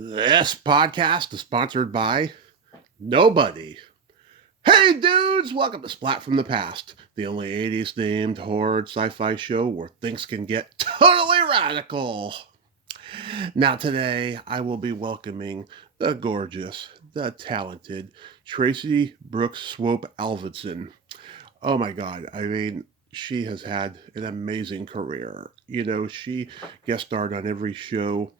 This podcast is sponsored by nobody. Hey dudes, welcome to Splat from the Past, the only 80s themed horror sci-fi show where things can get totally radical. Now today I will be welcoming the gorgeous, the talented Tracy Brooks Swope Avildsen. Oh my god, I mean, she has had an amazing career. She guest starred on every show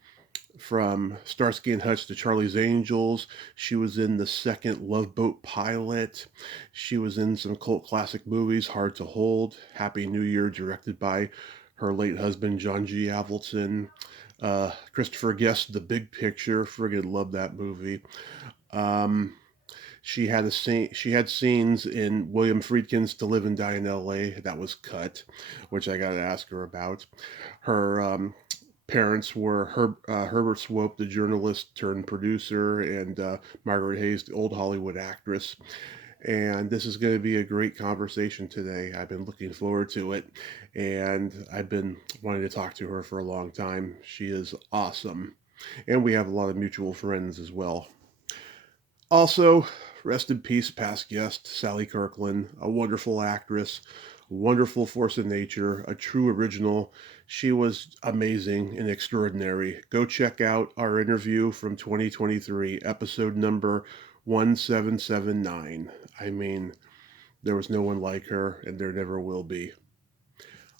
from Starsky and Hutch to Charlie's Angels. She was in the second Love Boat pilot. She was in some cult classic movies, Hard to Hold, Happy New Year, directed by her late husband, John G. Avildsen. Christopher Guest, The Big Picture, friggin' love that movie. Um, she had scenes in William Friedkin's To Live and Die in L.A. that was cut, which I got to ask her about. Her parents were Herbert Swope, the journalist turned producer, and Margaret Hayes, the old Hollywood actress. And this is going to be a great conversation today. I've been looking forward to it, and I've been wanting to talk to her for a long time. She is awesome, and we have a lot of mutual friends as well. Also, rest in peace, past guest Sally Kirkland, a wonderful actress, wonderful force of nature, a true original. She was amazing and extraordinary. Go check out our interview from 2023, episode number 1779. I mean, there was no one like her, and there never will be.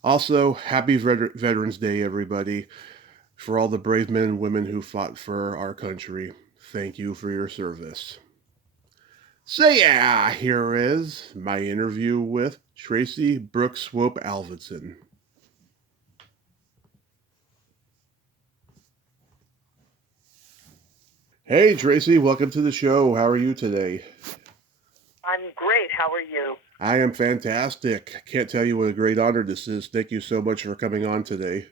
Also, happy Veterans Day, everybody. For all the brave men and women who fought for our country, thank you for your service. So yeah, here is my interview with Tracy Brooks Swope Avildsen. Hey Tracy, welcome to the show. How are you today? I'm great. How are you? I am fantastic. Can't tell you what a great honor this is. Thank you so much for coming on today.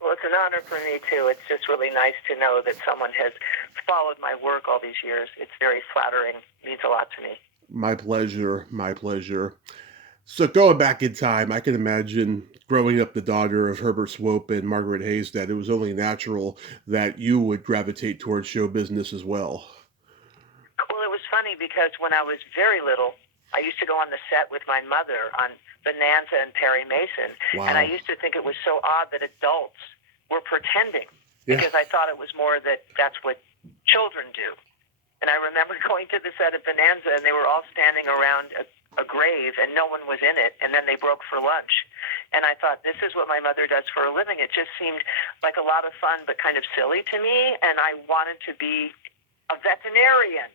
Well, it's an honor for me, too. It's just really nice to know that someone has followed my work all these years. It's very flattering. It means a lot to me. My pleasure. My pleasure. So going back in time, I can imagine growing up the daughter of Herbert Swope and Margaret Hayes that it was only natural that you would gravitate towards show business as well. Well, it was funny because when I was very little, I used to go on the set with my mother on Bonanza and Perry Mason. Wow. And I used to think it was so odd that adults were pretending because I thought it was more that that's what children do. And I remember going to the set of Bonanza and they were all standing around a grave and no one was in it. And then they broke for lunch. And I thought, this is what my mother does for a living. It just seemed like a lot of fun, but kind of silly to me. And I wanted to be a veterinarian.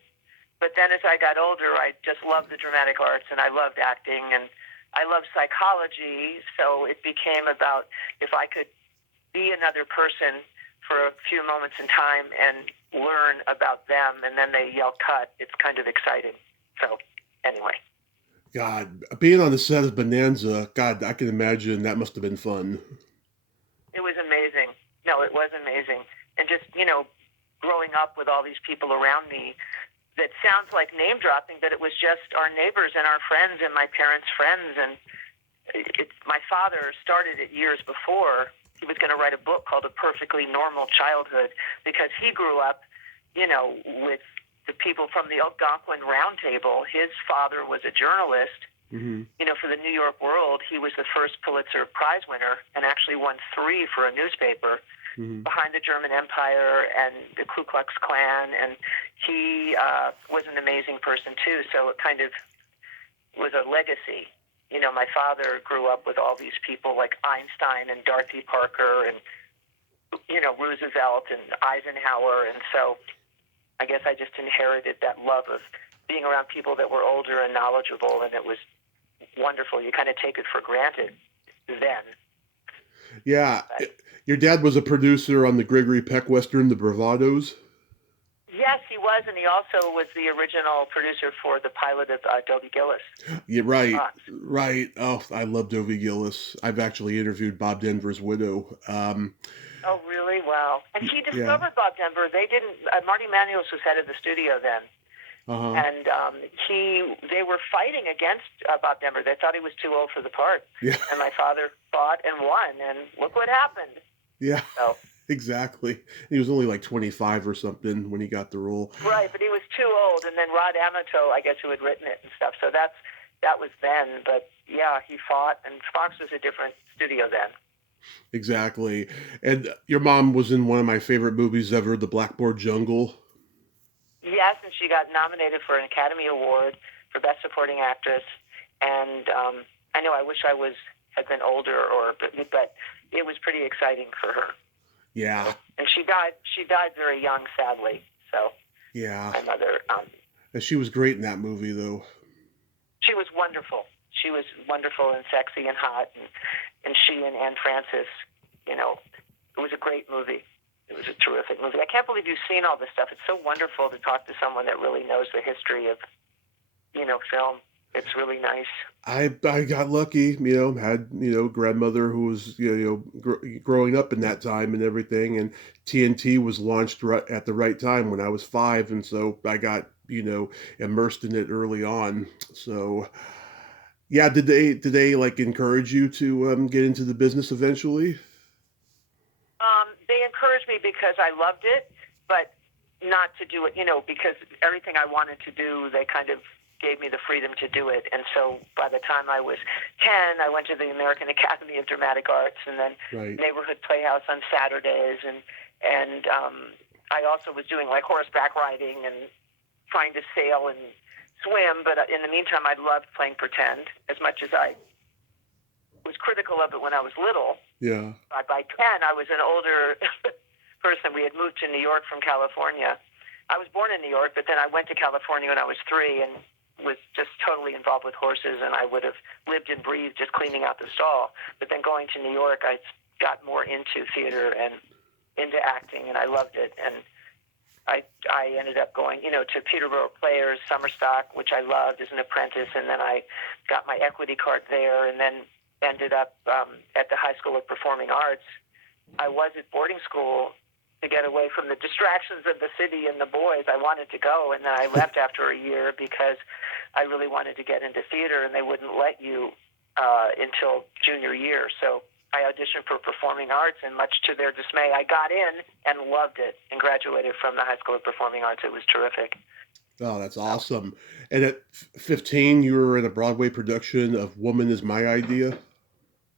But then as I got older, I just loved the dramatic arts and I loved acting and I loved psychology. So it became about if I could be another person for a few moments in time and learn about them and then they yell cut, it's kind of exciting. So anyway. God, being on the set of Bonanza, God, I can imagine that must have been fun. It was amazing. No, it was amazing. And just, growing up with all these people around me, that sounds like name dropping, but it was just our neighbors and our friends and my parents' friends. And my father started it years before. He was going to write a book called A Perfectly Normal Childhood because he grew up, with the people from the Algonquin Round Table. His father was a journalist, for the New York World. He was the first Pulitzer Prize winner and actually won 3 for a newspaper. Behind the German Empire and the Ku Klux Klan, and he was an amazing person too. So it kind of was a legacy. My father grew up with all these people like Einstein and Dorothy Parker and Roosevelt and Eisenhower, and so I guess I just inherited that love of being around people that were older and knowledgeable, and it was wonderful. You kind of take it for granted then. Yeah. Your dad was a producer on the Gregory Peck Western, The Bravados? Yes, he was, and he also was the original producer for the pilot of Dovey Gillis. Yeah, right. Oh, I love Dovey Gillis. I've actually interviewed Bob Denver's widow. Oh, really? Wow. And he discovered Bob Denver. They didn't. Marty Manuels was head of the studio then. And they were fighting against Bob Denver. They thought he was too old for the part. Yeah. And my father fought and won, and look what happened. Yeah. So Exactly. He was only like 25 or something when he got the role. Right, but he was too old. And then Rod Amato, I guess, who had written it and stuff. So that was then. But yeah, he fought, and Fox was a different studio then. Exactly. And your mom was in one of my favorite movies ever, The Blackboard Jungle. Yes, and she got nominated for an Academy Award for Best Supporting Actress. And I know I wish I had been older, but it was pretty exciting for her. Yeah. And she died very young, sadly. So Yeah. my mother. And she was great in that movie, though. She was wonderful. She was wonderful and sexy and hot, and she and Anne Francis, it was a great movie. It was a terrific movie. I can't believe you've seen all this stuff. It's so wonderful to talk to someone that really knows the history of, film. It's really nice. I got lucky, had, grandmother who was, growing up in that time and everything. And TNT was launched at the right time when I was 5. And so I got, immersed in it early on. So yeah, did they like encourage you to get into the business eventually? They encouraged me because I loved it, but not to do it, because everything I wanted to do, they kind of gave me the freedom to do it. And so by the time I was 10, I went to the American Academy of Dramatic Arts, and then Right. Neighborhood Playhouse on Saturdays. And I also was doing like horseback riding and trying to sail and swim. But in the meantime, I loved playing pretend as much as I was critical of it when I was little. Yeah. By 10, I was an older person. We had moved to New York from California. I was born in New York, but then I went to California when I was 3 and was just totally involved with horses, and I would have lived and breathed just cleaning out the stall. But then going to New York, I got more into theater and into acting, and I loved it. And I ended up going, to Peterborough Players, Summer Stock, which I loved as an apprentice, and then I got my equity card there, and then ended up at the High School of Performing Arts. I was at boarding school to get away from the distractions of the city and the boys. I wanted to go, and then I left after a year because I really wanted to get into theater, and they wouldn't let you until junior year. So I auditioned for Performing Arts, and much to their dismay, I got in and loved it and graduated from the High School of Performing Arts. It was terrific. Oh, that's awesome. And at 15, you were in a Broadway production of Woman Is My Idea?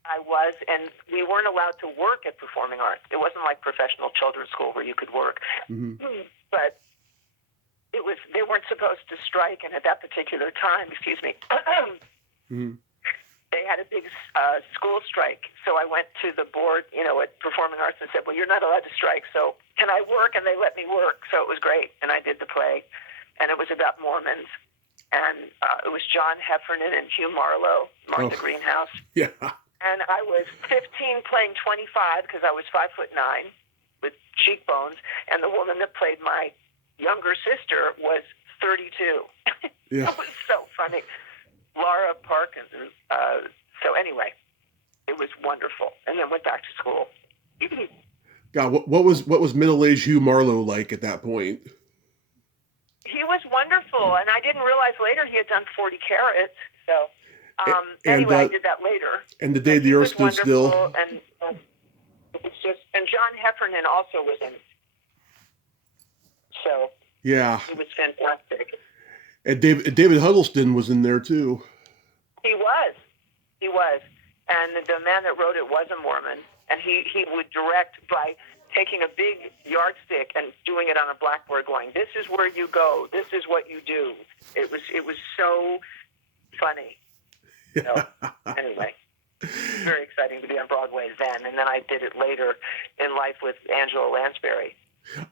I was, and we weren't allowed to work at Performing Arts. It wasn't like professional children's school where you could work. Mm-hmm. But they weren't supposed to strike, and at that particular time, Mm-hmm. they had a big school strike. So I went to the board, at Performing Arts and said, well, you're not allowed to strike, so can I work? And they let me work. So it was great, and I did the play, and it was about Mormons. And it was John Heffernan and Hugh Marlowe, Martha Greenhouse. Yeah. And I was 15 playing 25 because I was 5'9" with cheekbones, and the woman that played my younger sister was 32. Yeah. It was so funny. Laura Parkins. So anyway, it was wonderful. And then went back to school. God, what was middle-aged Hugh Marlowe like at that point? He was wonderful, and I didn't realize later he had done 40 Carats. So anyway, I did that later. And The Day the Earth Stood Still. And it was just, and John Heffernan also was in it. So yeah, he was fantastic. And David Huddleston was in there too. He was, and the man that wrote it was a Mormon, and he would direct by taking a big yardstick and doing it on a blackboard, going, "This is where you go. This is what you do." It was so funny. So anyway, very exciting to be on Broadway then, and then I did it later in life with Angela Lansbury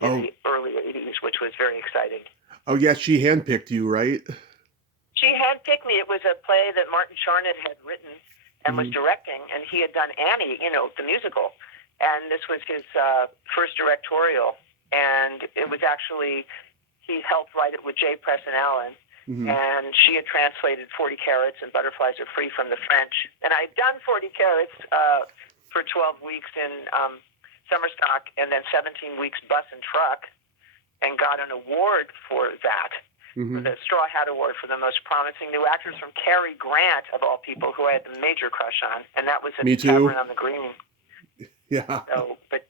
in the early '80s, which was very exciting. Oh yeah, she handpicked you, right? She handpicked me. It was a play that Martin Charnett had written and was directing, and he had done Annie, the musical, and this was his first directorial, and it was actually, he helped write it with J. Preston Allen, and she had translated 40 Carats and Butterflies Are Free from the French, and I'd done 40 Carats for 12 weeks in summer stock, and then 17 weeks bus and truck, and got an award for that. For the Straw Hat Award for the most promising new actress from Cary Grant, of all people, who I had a major crush on, and that was at Me the too. Tavern on the Green. Yeah. So, but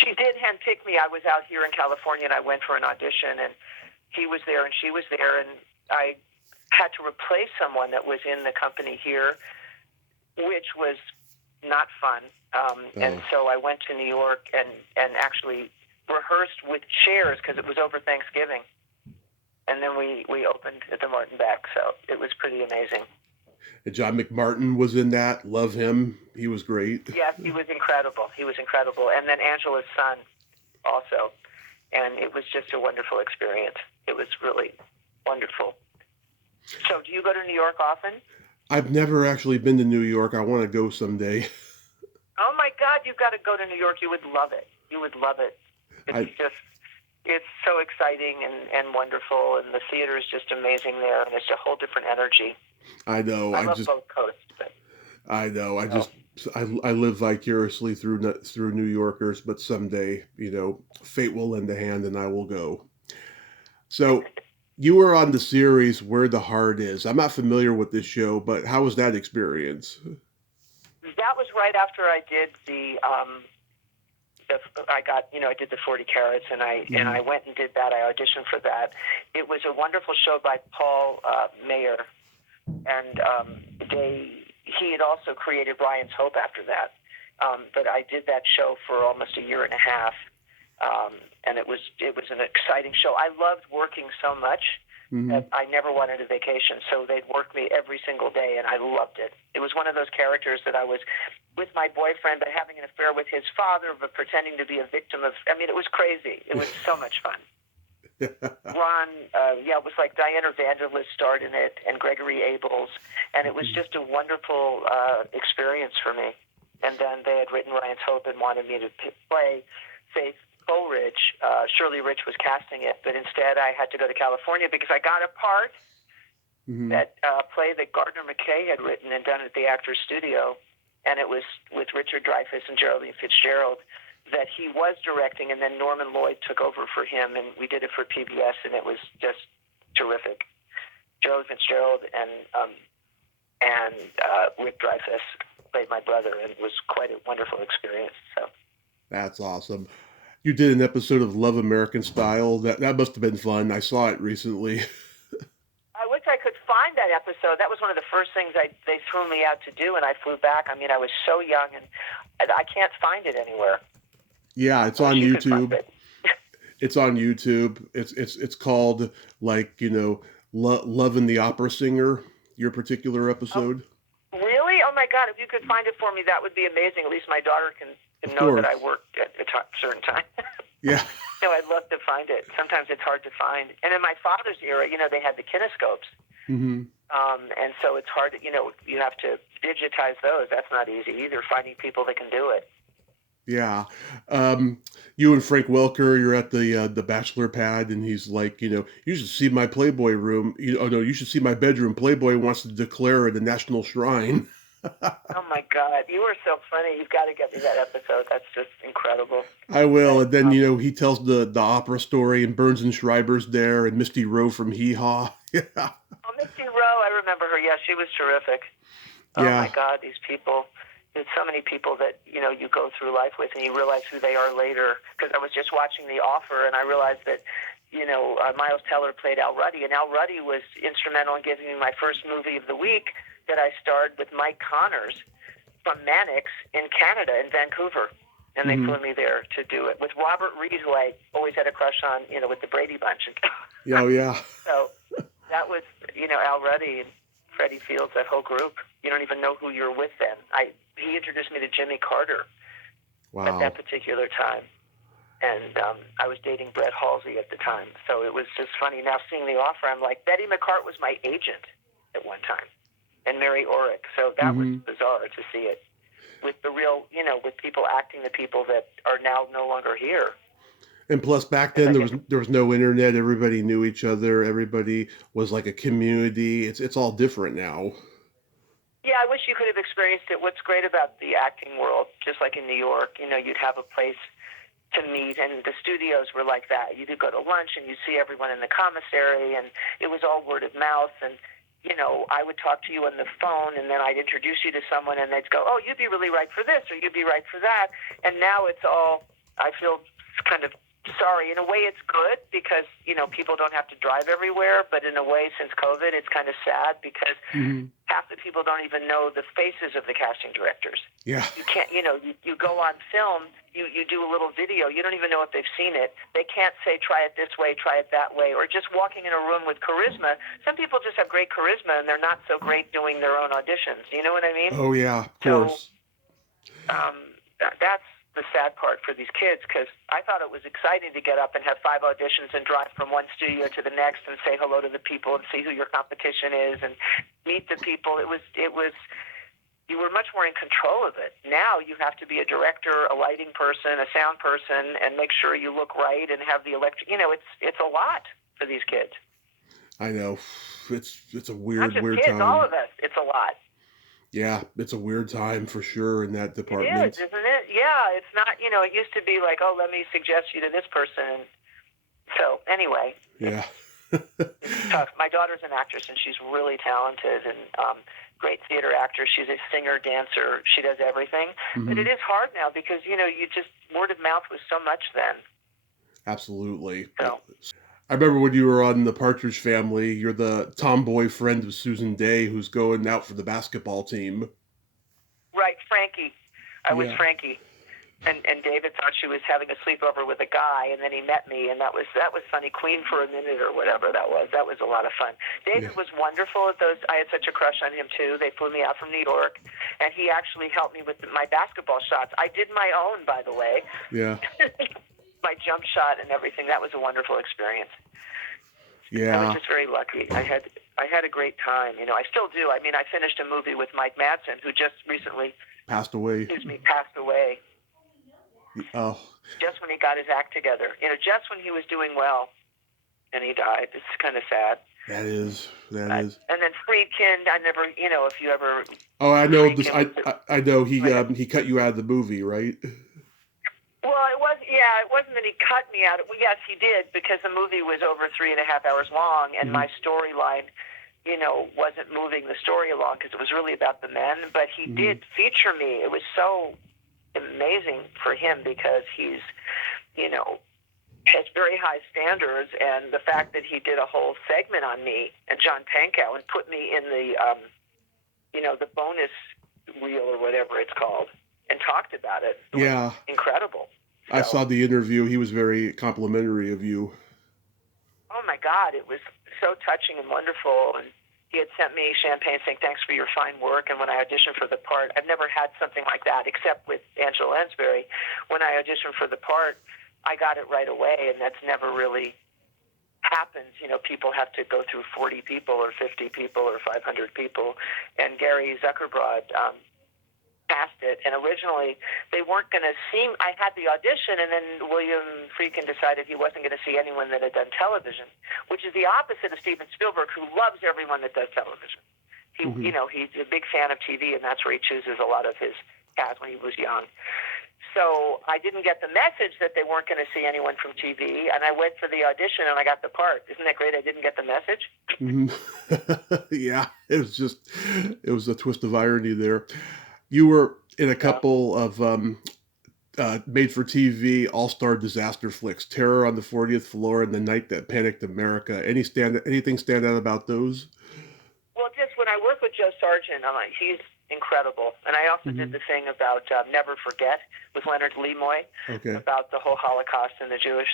She did handpick me. I was out here in California, and I went for an audition, and he was there, and she was there, and I had to replace someone that was in the company here, which was not fun. And so I went to New York and actually rehearsed with chairs because it was over Thanksgiving. And then we opened at the Martin Beck, so it was pretty amazing. And John McMartin was in that. Love him. He was great. Yes, he was incredible. He was incredible. And then Angela's son also. And it was just a wonderful experience. It was really wonderful. So do you go to New York often? I've never actually been to New York. I want to go someday. Oh, my God, you've got to go to New York. You would love it. You would love it. It's so exciting and wonderful, and the theater is just amazing there, and it's a whole different energy. I know. I love both coasts. But, I know. I live vicariously through New Yorkers, but someday, fate will lend a hand, and I will go. So, you were on the series Where the Heart Is. I'm not familiar with this show, but how was that experience? That was right after I did I did the 40 Carats, and I went and did that. I auditioned for that. It was a wonderful show by Paul Mayer, and he had also created Ryan's Hope after that. But I did that show for almost a year and a half, and it was an exciting show. I loved working so much that I never wanted a vacation, so they'd work me every single day, and I loved it. It was one of those characters that I was with my boyfriend, but having an affair with his father, but pretending to be a victim of, it was crazy. It was so much fun. Ron, it was like Diana Vanderlist starred in it, and Gregory Abels, and it was just a wonderful experience for me. And then they had written Ryan's Hope and wanted me to play Faith Coleridge. Shirley Rich was casting it, but instead I had to go to California because I got a part that play that Gardner McKay had written and done at the Actors Studio, and it was with Richard Dreyfuss and Geraldine Fitzgerald that he was directing, and then Norman Lloyd took over for him, and we did it for PBS, and it was just terrific. Geraldine Fitzgerald and Rick Dreyfuss played my brother, and it was quite a wonderful experience. So that's awesome. You did an episode of Love American Style. That must have been fun. I saw it recently. I wish I could find that episode. That was one of the first things they threw me out to do, and I flew back. I was so young, and I can't find it anywhere. Yeah, it's on YouTube. It's on YouTube. It's called Love and the Opera Singer. Your particular episode. Oh, really? Oh my God! If you could find it for me, that would be amazing. At least my daughter can know that I worked at a certain time. Yeah. So I'd love to find it. Sometimes it's hard to find. And in my father's era, they had the kinescopes. And so it's hard to, you have to digitize those. That's not easy either, finding people that can do it. Yeah. You and Frank Welker, you're at the bachelor pad, and he's like, you should see my Playboy room. You should see my bedroom. Playboy wants to declare it a national shrine. Oh my God, you are so funny. You've got to get me that episode. That's just incredible. I will. And then, he tells the opera story, and Burns and Schreiber's there, and Misty Rowe from Hee Haw. Yeah. Oh, Misty Rowe, I remember her. Yeah, she was terrific. Oh my God, these people. There's so many people that, you go through life with, and you realize who they are later. Because I was just watching The Offer, and I realized that, Miles Teller played Al Ruddy, and Al Ruddy was instrumental in giving me my first movie of the week that I starred with Mike Connors from Mannix in Canada, in Vancouver. And they flew me there to do it with Robert Reed, who I always had a crush on, with the Brady Bunch. Oh, yeah. So that was, Al Ruddy and Freddie Fields, that whole group. You don't even know who you're with then. He introduced me to Jimmy Carter at that particular time. And I was dating Brett Halsey at the time. So it was just funny. Now seeing The Offer, I'm like, Betty McCart was my agent at one time. And Mary Orrick. So that was bizarre to see it with the real, with people acting the people that are now no longer here. And plus, back then there was no internet. Everybody knew each other. Everybody was like a community. It's all different now. Yeah, I wish you could have experienced it. What's great about the acting world, just like in New York, you'd have a place to meet, and the studios were like that. You could go to lunch, and you'd see everyone in the commissary, and it was all word of mouth, and I would talk to you on the phone, and then I'd introduce you to someone, and they'd go, oh, you'd be really right for this, or you'd be right for that. And now it's all, I feel kind of sorry. In a way, it's good because, people don't have to drive everywhere. But in a way, since COVID, it's kind of sad because half the people don't even know the faces of the casting directors. Yeah. You can't, you go on film, you do a little video. You don't even know if they've seen it. They can't say, try it this way, try it that way. Or just walking in a room with charisma. Some people just have great charisma and they're not so great doing their own auditions. You know what I mean? Oh, yeah, of course. That's the sad part for these kids, because I thought it was exciting to get up and have 5 auditions and drive from one studio to the next and say hello to the people and see who your competition is and meet the people. It was you were much more in control of it. Now you have to be a director, a lighting person, a sound person, and make sure you look right and have the electric. It's a lot for these kids. I know. It's a weird kids, time. All of us. It's a lot. Yeah, it's a weird time for sure in that department. It is, isn't it? Yeah, it's not, it used to be like, oh, let me suggest you to this person. So, anyway. Yeah. It's tough. My daughter's an actress, and she's really talented and great theater actor. She's a singer, dancer. She does everything. But it is hard now because, you just, word of mouth was so much then. Absolutely. So. I remember when you were on The Partridge Family, you're the tomboy friend of Susan Day who's going out for the basketball team. Right, Frankie. I was Frankie. And David thought she was having a sleepover with a guy, and then he met me, and that was funny. Queen for a minute or whatever that was. That was a lot of fun. David was wonderful at those. I had such a crush on him, too. They flew me out from New York, and he actually helped me with my basketball shots. I did my own, by the way. Yeah. My jump shot and everything. That was a wonderful experience. Yeah. I was just very lucky. I had a great time. I still do. I mean, I finished a movie with Mike Madsen, who just recently passed away. Passed away. Oh. Just when he got his act together. Just when he was doing well, and he died. It's kind of sad. That is. And then Friedkin, I never, if you ever. Oh, I know this. I know he cut you out of the movie, right? Well, it wasn't that he cut me out. Well, yes, he did, because the movie was over 3.5 hours long, and my storyline, wasn't moving the story along because it was really about the men. But he did feature me. It was so amazing for him because he's, has very high standards, and the fact that he did a whole segment on me and John Pankow and put me in the, the bonus reel or whatever it's called, and talked about it. It was incredible. I saw the interview. He was very complimentary of you. Oh my God, it was so touching and wonderful. And he had sent me champagne saying, thanks for your fine work. And when I auditioned for the part, I've never had something like that except with Angela Lansbury. When I auditioned for the part, I got it right away, and that's never really happens. People have to go through 40 people or 50 people or 500 people. And Gary Zuckerbrod passed it, and originally they weren't going to see. I had the audition, and then William Friedkin decided he wasn't going to see anyone that had done television, which is the opposite of Steven Spielberg, who loves everyone that does television. He, he's a big fan of TV, and that's where he chooses a lot of his cast when he was young. So I didn't get the message that they weren't going to see anyone from TV, and I went for the audition, and I got the part. Isn't that great? I didn't get the message. Yeah, it was a twist of irony there. You were in a couple of made-for-TV all-star disaster flicks, Terror on the 40th Floor and The Night That Panicked America. Anything stand out about those? Well, just when I work with Joe Sargent, he's incredible. And I also did the thing about Never Forget with Leonard Nimoy, about the whole Holocaust and the Jewish.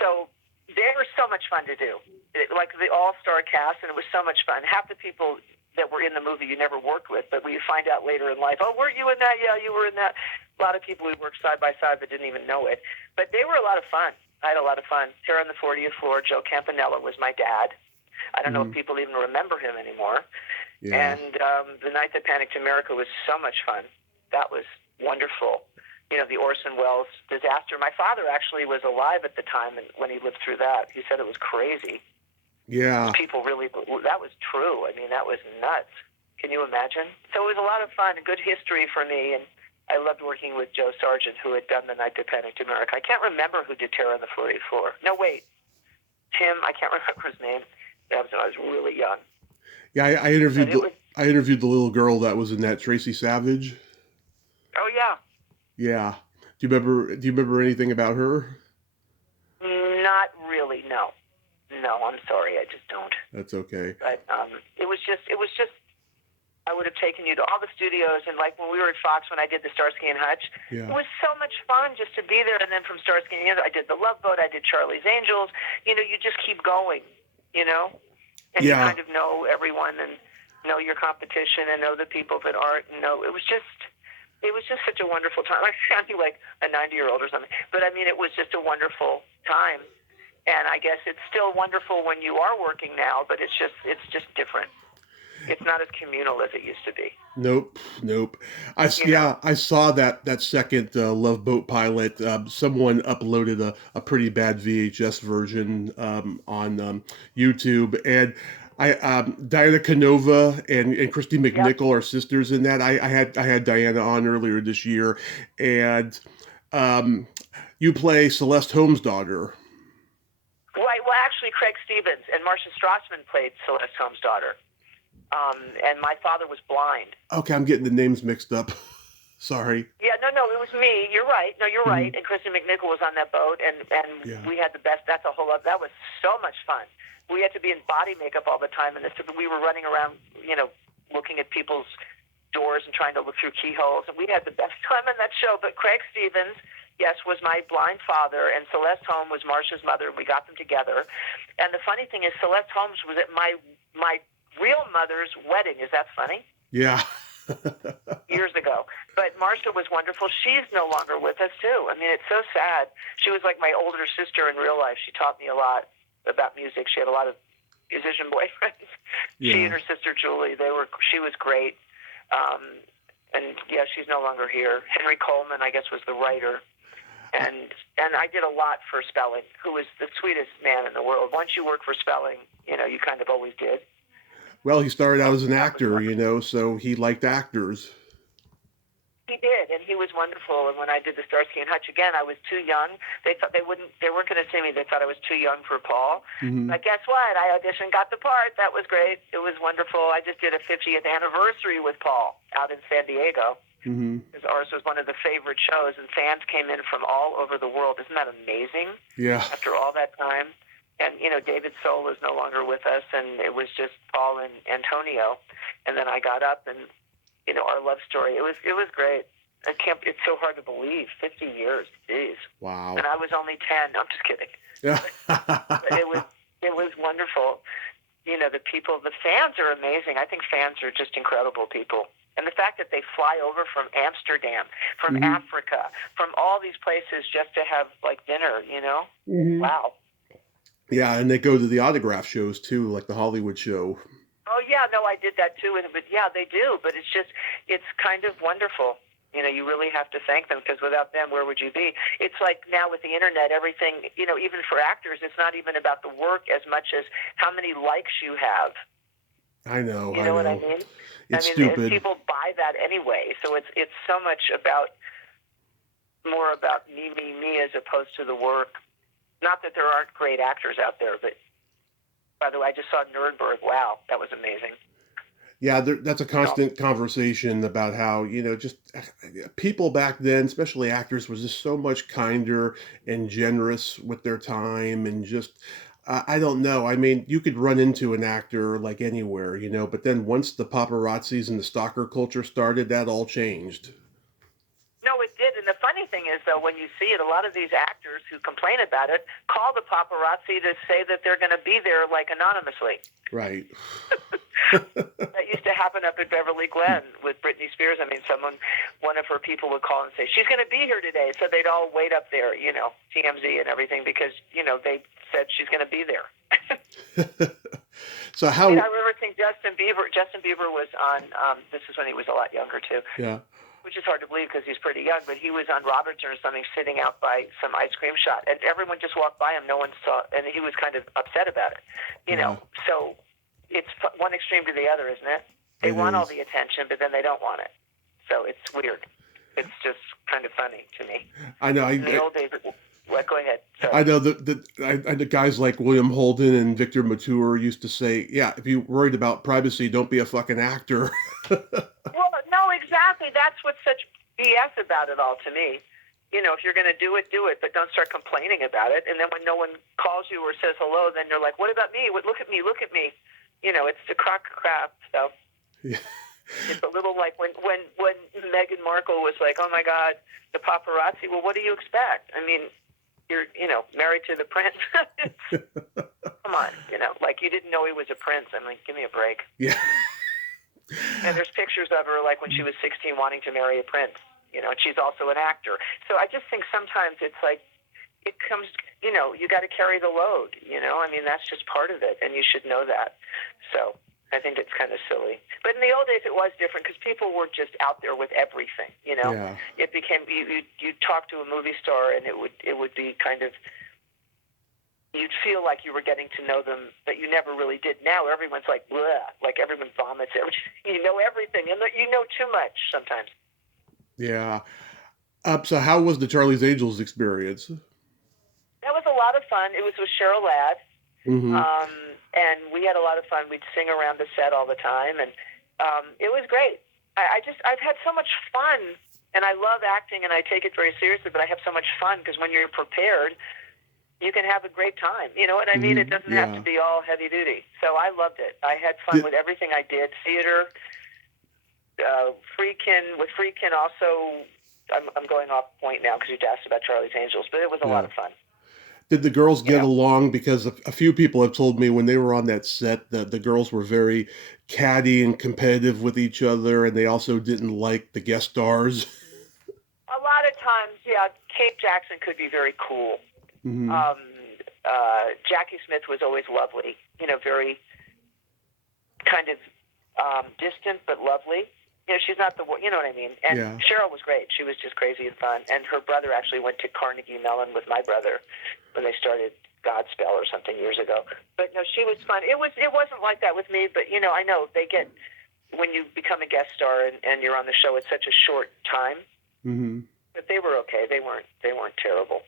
So they were so much fun to do, like the all-star cast, and it was so much fun. Half the people that were in the movie you never worked with, but we find out later in life, oh, weren't you in that? Yeah, you were in that. A lot of people we worked side by side but didn't even know it. But they were a lot of fun. I had a lot of fun. Terror on the 40th Floor, Joe Campanella was my dad. I don't know if people even remember him anymore. Yeah. And The Night That Panicked America was so much fun. That was wonderful. The Orson Welles disaster. My father actually was alive at the time when he lived through that. He said it was crazy. Yeah. People really, that was true. I mean, that was nuts. Can you imagine? So it was a lot of fun, a good history for me, and I loved working with Joe Sargent, who had done The Night That Panicked America. I can't remember who did Terror on the 40th Floor. No, wait. Tim, I can't remember his name. That was when I was really young. Yeah, I interviewed the little girl that was in that, Tracy Savage. Oh, yeah. Yeah. Do you remember anything about her? Not really, no. No, I'm sorry, I just don't. That's okay. But it was just I would have taken you to all the studios, and like when we were at Fox when I did the Starsky and Hutch, Yeah. it was so much fun just to be there. And then from Starsky and Hutch, I did the Love Boat, I did Charlie's Angels. You know, you just keep going, you know, and you Yeah. kind of know everyone and know your competition and know the people that aren't. And know it was just such a wonderful time. I'm sounding like a 90-year-old or something, but I mean, it was just a wonderful time. And I guess it's still wonderful when you are working now, but it's just different. It's not as communal as it used to be. Nope. I saw that second Love Boat pilot. Someone uploaded a pretty bad VHS version on YouTube, and Diana Canova and Christy McNichol are sisters in that. I had Diana on earlier this year, and you play Celeste Holmes' daughter. Right. Well, actually, Craig Stevens and Marcia Strassman played Celeste Holmes' daughter. And my father was blind. Okay, I'm getting the names mixed up. Sorry. Yeah, no, it was me. You're right. No, you're right. And Christy McNichol was on that boat, and we had the best. That's a whole lot. That was so much fun. We had to be in body makeup all the time, and we were running around, you know, looking at people's doors and trying to look through keyholes, and we had the best time on that show. But Craig Stevens, yes, was my blind father, and Celeste Holmes was Marcia's mother, and we got them together. And the funny thing is, Celeste Holmes was at my real mother's wedding. Is that funny? Yeah. Years ago. But Marcia was wonderful. She's no longer with us, too. I mean, it's so sad. She was like my older sister in real life. She taught me a lot about music. She had a lot of musician boyfriends. Yeah. She and her sister Julie, she was great. And yeah, she's no longer here. Henry Coleman, I guess, was the writer. And I did a lot for Spelling, who was the sweetest man in the world. Once you work for Spelling, you know, you kind of always did. Well, he started out as an actor, you know, so he liked actors. He did, and he was wonderful. And when I did the Starsky and Hutch again, I was too young. They thought they weren't going to see me. They thought I was too young for Paul. Mm-hmm. But guess what? I auditioned, got the part. That was great. It was wonderful. I just did a 50th anniversary with Paul out in San Diego. Because ours was one of the favorite shows, and fans came in from all over the world. Isn't that amazing? Yeah. After all that time. And, you know, David Soul is no longer with us, and it was just Paul and Antonio. And then I got up, and, you know, our love story, it was great. It's so hard to believe. 50 years, jeez. Wow. And I was only 10. I'm just kidding. But it was wonderful. You know, the fans are amazing. I think fans are just incredible people. And the fact that they fly over from Amsterdam, from Africa, from all these places just to have, like, dinner, you know? Wow. Yeah, and they go to the autograph shows, too, like the Hollywood show. Oh, yeah, no, I did that, too. But, yeah, they do. But it's kind of wonderful. You know, you really have to thank them, because without them, where would you be? It's like now with the internet, everything, you know, even for actors, it's not even about the work as much as how many likes you have. I know. You know what I mean? It's stupid. People buy that anyway. So it's so much more about me as opposed to the work. Not that there aren't great actors out there, but by the way, I just saw Nuremberg. Wow, that was amazing. Yeah, that's a constant conversation about how, you know, just people back then, especially actors, was just so much kinder and generous with their time, and just, I don't know. I mean, you could run into an actor like anywhere, you know, but then once the paparazzis and the stalker culture started, that all changed. No, it did. And the funny thing is, though, when you see it, a lot of these actors who complain about it call the paparazzi to say that they're going to be there, like, anonymously. Right. That used to happen up at Beverly Glen with Britney Spears. I mean, one of her people would call and say, she's going to be here today. So they'd all wait up there, you know, TMZ and everything, because, you know, they said she's going to be there. So how... I remember seeing Justin Bieber. Justin Bieber was on, this is when he was a lot younger, too. Yeah. Which is hard to believe because he's pretty young, but he was on Robertson or something sitting out by some ice cream shop, and everyone just walked by him. No one saw, and he was kind of upset about it, you know. So it's one extreme to the other, isn't it? They want all the attention, but then they don't want it. So it's weird. It's just kind of funny to me. I know. In the old days, go ahead. Sorry. I know the guys like William Holden and Victor Mature used to say, yeah, if you're worried about privacy, don't be a fucking actor. Well, no, exactly. That's what's such BS about it all to me. if you're going to do it, but don't start complaining about it. And then when no one calls you or says hello, then you're like, what about me? Look at me. It's the crock crap. So Yeah. it's a little like when Meghan Markle was like, oh my God, the paparazzi. Well, what do you expect? I mean, you're, married to the prince. Come on, like you didn't know he was a prince. I'm like, give me a break. Yeah. And there's pictures of her like when she was 16 wanting to marry a prince, and she's also an actor. So I just think sometimes it's like, it comes, you got to carry the load, I mean, that's just part of it, and you should know that. So I think it's kind of silly. But in the old days, it was different because people were just out there with everything, Yeah. It became, you'd talk to a movie star, and it would be kind of, you'd feel like you were getting to know them, but you never really did. Now everyone's like, bleh, like everyone vomits. You know everything, and you know too much sometimes. Yeah. So how was the Charlie's Angels experience? That was a lot of fun. It was with Cheryl Ladd. Mm-hmm. And we had a lot of fun. We'd sing around the set all the time, and it was great. I've had so much fun, and I love acting, and I take it very seriously, but I have so much fun because when you're prepared, you can have a great time. You know what I mean? It doesn't have to be all heavy duty. So I loved it. I had fun with everything I did. Theater, Friedkin also, I'm going off point now because you'd asked about Charlie's Angels, but it was a lot of fun. Did the girls get along? Because a few people have told me when they were on that set that the girls were very catty and competitive with each other, and they also didn't like the guest stars. A lot of times, Kate Jackson could be very cool. Mm-hmm. Jackie Smith was always lovely, very kind of distant but lovely. She's not the, you know what I mean? And Cheryl was great. She was just crazy and fun. And her brother actually went to Carnegie Mellon with my brother when they started Godspell or something years ago. But no, she was fun. It wasn't like that with me, but I know they get, when you become a guest star and you're on the show, it's such a short time. Mm-hmm. But they were okay. They weren't terrible.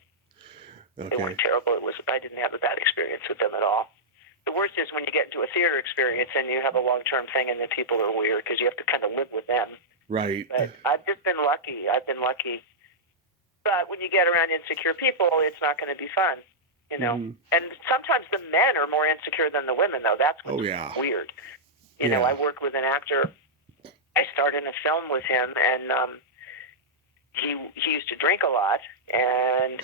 Okay. They weren't terrible. I didn't have a bad experience with them at all. The worst is when you get into a theater experience and you have a long-term thing and the people are weird because you have to kind of live with them. Right. But I've just been lucky. But when you get around insecure people, it's not going to be fun, Mm-hmm. And sometimes the men are more insecure than the women, though. That's what's weird. I worked with an actor. I starred in a film with him, and he used to drink a lot, and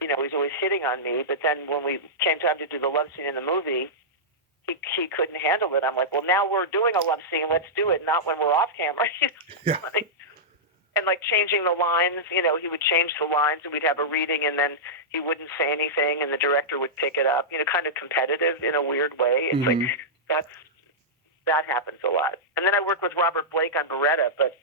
he was always hitting on me. But then when we came time to do the love scene in the movie, he couldn't handle it. I'm like, well, now we're doing a love scene. Let's do it, not when we're off camera. Yeah. And like changing the lines, he would change the lines, and we'd have a reading, and then he wouldn't say anything, and the director would pick it up. Kind of competitive in a weird way. It's like that happens a lot. And then I worked with Robert Blake on Beretta, but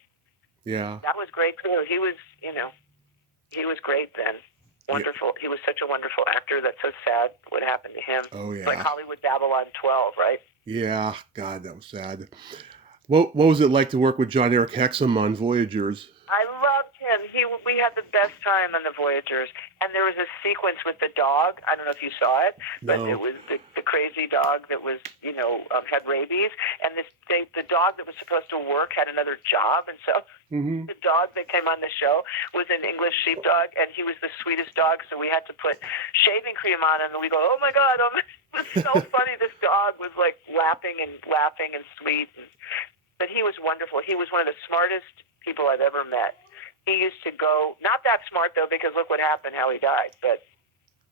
that was great too. He was, he was great then. Wonderful. Yeah. He was such a wonderful actor. That's so sad what happened to him. Oh, yeah. Like Hollywood Babylon 12, right? Yeah. God, that was sad. What was it like to work with John Eric Hexum on Voyagers? I loved him. We had the best time on the Voyagers. And there was a sequence with the dog. I don't know if you saw it, but it was the crazy dog that was, had rabies. And the dog that was supposed to work had another job. And so the dog that came on the show was an English sheepdog, and he was the sweetest dog. So we had to put shaving cream on him, and we go, oh my God, it was so funny. This dog was like laughing and sweet. But he was wonderful. He was one of the smartest people I've ever met. He used to go, not that smart though, because look what happened, how he died. But